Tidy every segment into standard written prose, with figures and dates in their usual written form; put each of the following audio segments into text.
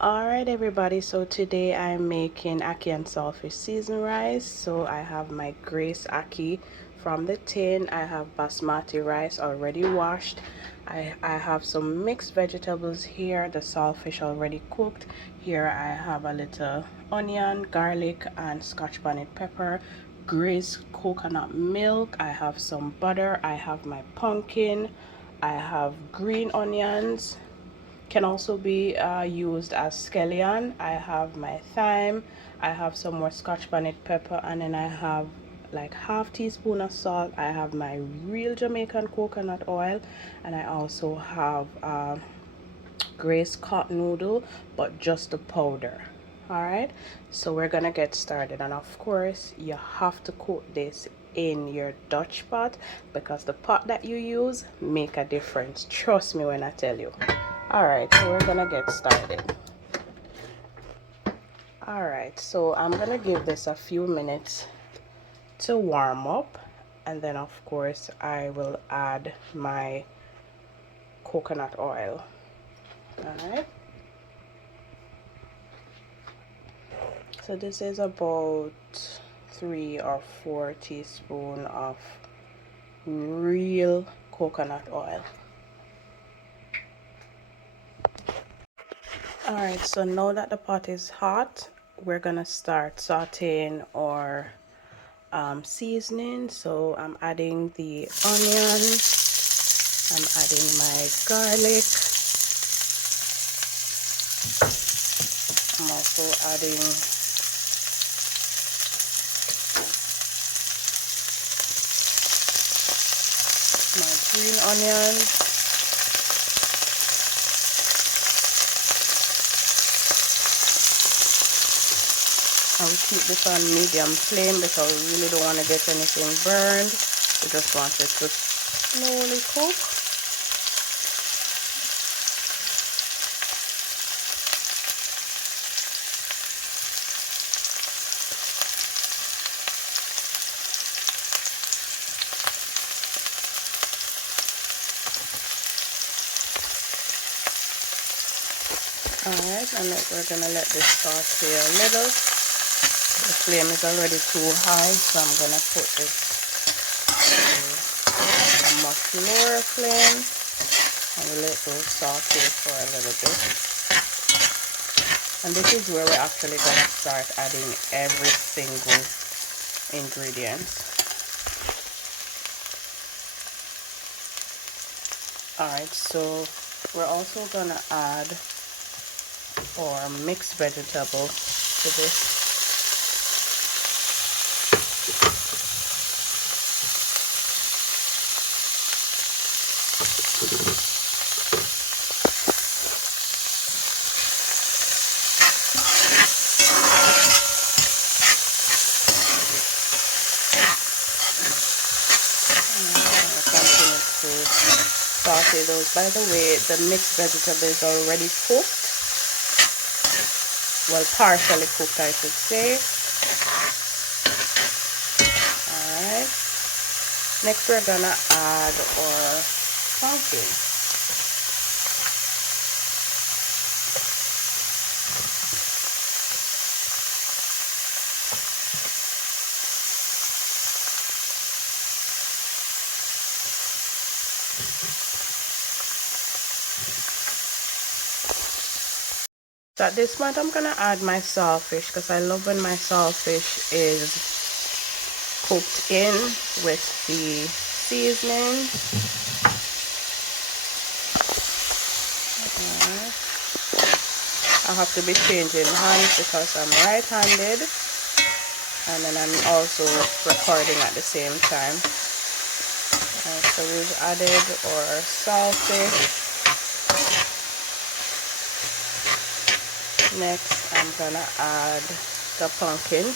Alright everybody, so today I'm making ackee and saltfish seasoned rice. So I have my Grace ackee from the tin. I have basmati rice already washed. I have some mixed vegetables here, the saltfish already cooked. Here I have a little onion, garlic and scotch bonnet pepper, Grace coconut milk. I have some butter. I have my pumpkin. I have green onions, can also be used as scallion. I have my thyme. I have some more scotch bonnet pepper, and then I have like half teaspoon of salt. I have my real Jamaican coconut oil, and I also have Grace cotton noodle, but just the powder. All right, so we're gonna get started, and of course you have to cook this in your Dutch pot because the pot that you use make a difference. Trust me when I tell you. All right, so we're gonna get started. All right, so I'm gonna give this a few minutes to warm up, and then of course I will add my coconut oil. All right, so this is about 3 or 4 teaspoons of real coconut oil. All right, so now that the pot is hot, we're gonna start sauteing our seasoning. So I'm adding the onion, I'm adding my garlic, I'm also adding my green onion, I will keep this on medium flame because we really don't want to get anything burned. We just want it to slowly cook. Alright, and we're gonna let this saute a little. The flame is already too high, so I'm gonna put this to a much lower flame and we'll let those saute for a little bit. And this is where we're actually gonna start adding every single ingredient. Alright, so we're also gonna add our mixed vegetable to this. Saute those. By the way, the mixed vegetable is already cooked. Well, partially cooked, I should say. Alright. Next, we're gonna add our pumpkin. So at this point, I'm gonna add my saltfish because I love when my saltfish is cooked in with the seasoning. I have to be changing hands because I'm right-handed, and then I'm also recording at the same time. So we've added our saltfish. Next, I'm gonna add the pumpkin.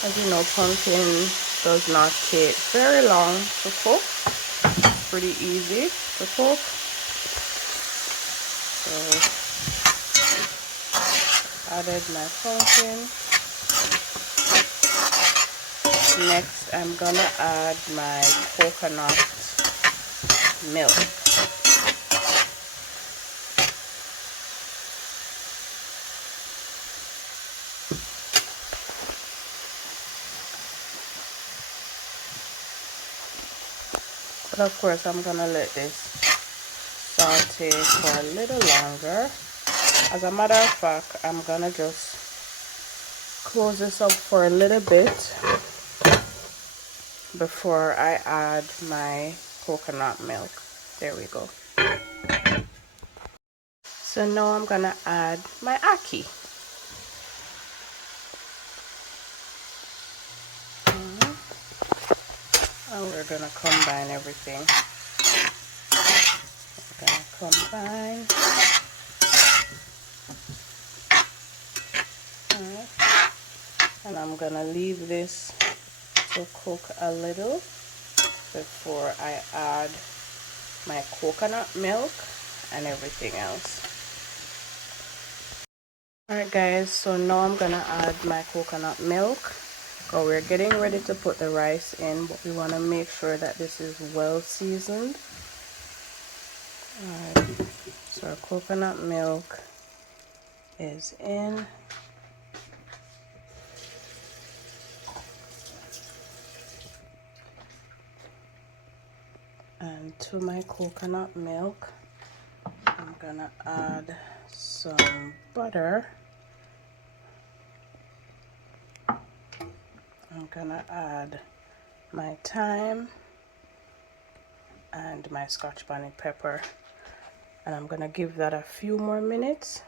As you know, pumpkin does not take very long to cook. It's pretty easy to cook. So, added my pumpkin. Next, I'm gonna add my coconut milk. But of course I'm gonna let this saute for a little longer. As a matter of fact, I'm gonna just close this up for a little bit before I add my coconut milk. There we go. So now I'm gonna add my ackee. And we're gonna combine everything. We're gonna combine. Alright. And I'm gonna leave this to cook a little before I add my coconut milk and everything else. Alright guys, so now I'm gonna add my coconut milk. So we're getting ready to put the rice in, but we want to make sure that this is well seasoned. Alright, so our coconut milk is in. And to my coconut milk, I'm gonna add some butter. I'm gonna add my thyme and my scotch bonnet pepper, and I'm gonna give that a few more minutes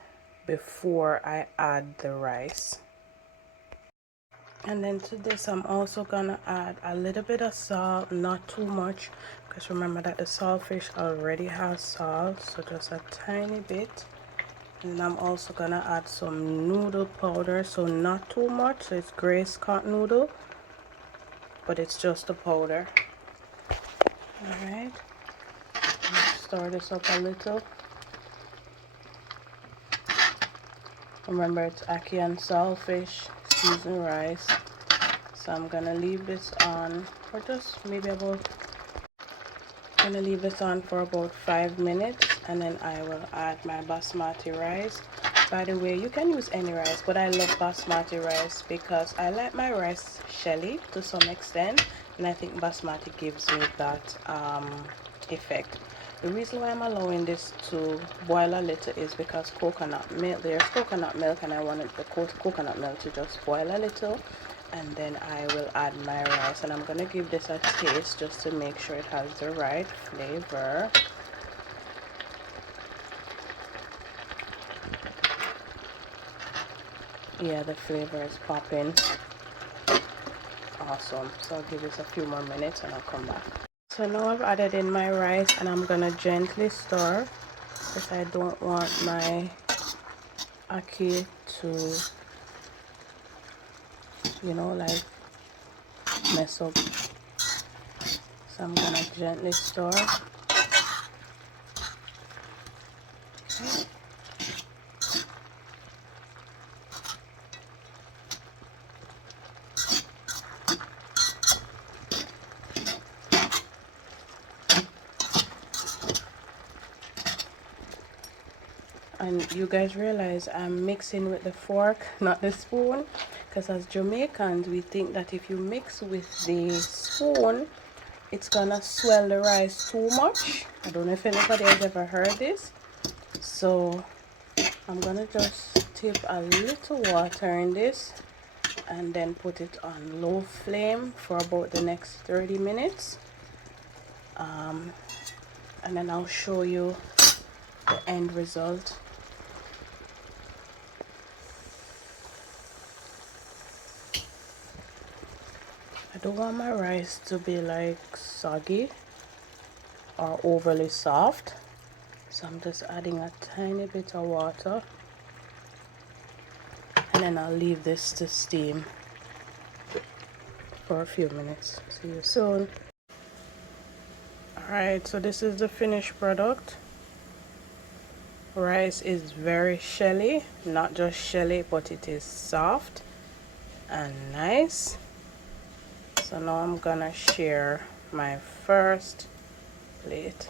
before I add the rice. And then to this I'm also gonna add a little bit of salt, not too much, because remember that the saltfish already has salt, so just a tiny bit. And I'm also gonna add some noodle powder, so not too much. So it's Grace cut noodle, but it's just a powder. Alright, stir this up a little. Remember it's ackee and saltfish seasoned rice. So I'm gonna leave this on for just maybe about, I'm gonna leave this on for about 5 minutes, and then I will add my basmati rice. By the way, you can use any rice, but I love basmati rice because I like my rice shelly to some extent, and I think basmati gives me that effect. The reason why I'm allowing this to boil a little is because coconut milk, there's coconut milk, and I wanted the coconut milk to just boil a little, and then I will add my rice, and I'm gonna give this a taste just to make sure it has the right flavor. Yeah, the flavor is popping. Awesome. So I'll give this a few more minutes and I'll come back. So now I've added in my rice, and I'm gonna gently stir because I don't want my ackee to, you know, like mess up. So I'm gonna gently stir. And you guys realize I'm mixing with the fork, not the spoon, because as Jamaicans we think that if you mix with the spoon it's gonna swell the rice too much. I don't know if anybody has ever heard this. So I'm gonna just tip a little water in this and then put it on low flame for about the next 30 minutes, and then I'll show you the end result. I don't want my rice to be like soggy or overly soft, so I'm just adding a tiny bit of water, and then I'll leave this to steam for a few minutes. See you soon. Alright, so this is the finished product. Rice is very shelly, not just shelly, but it is soft and nice. So now I'm gonna share my first plate.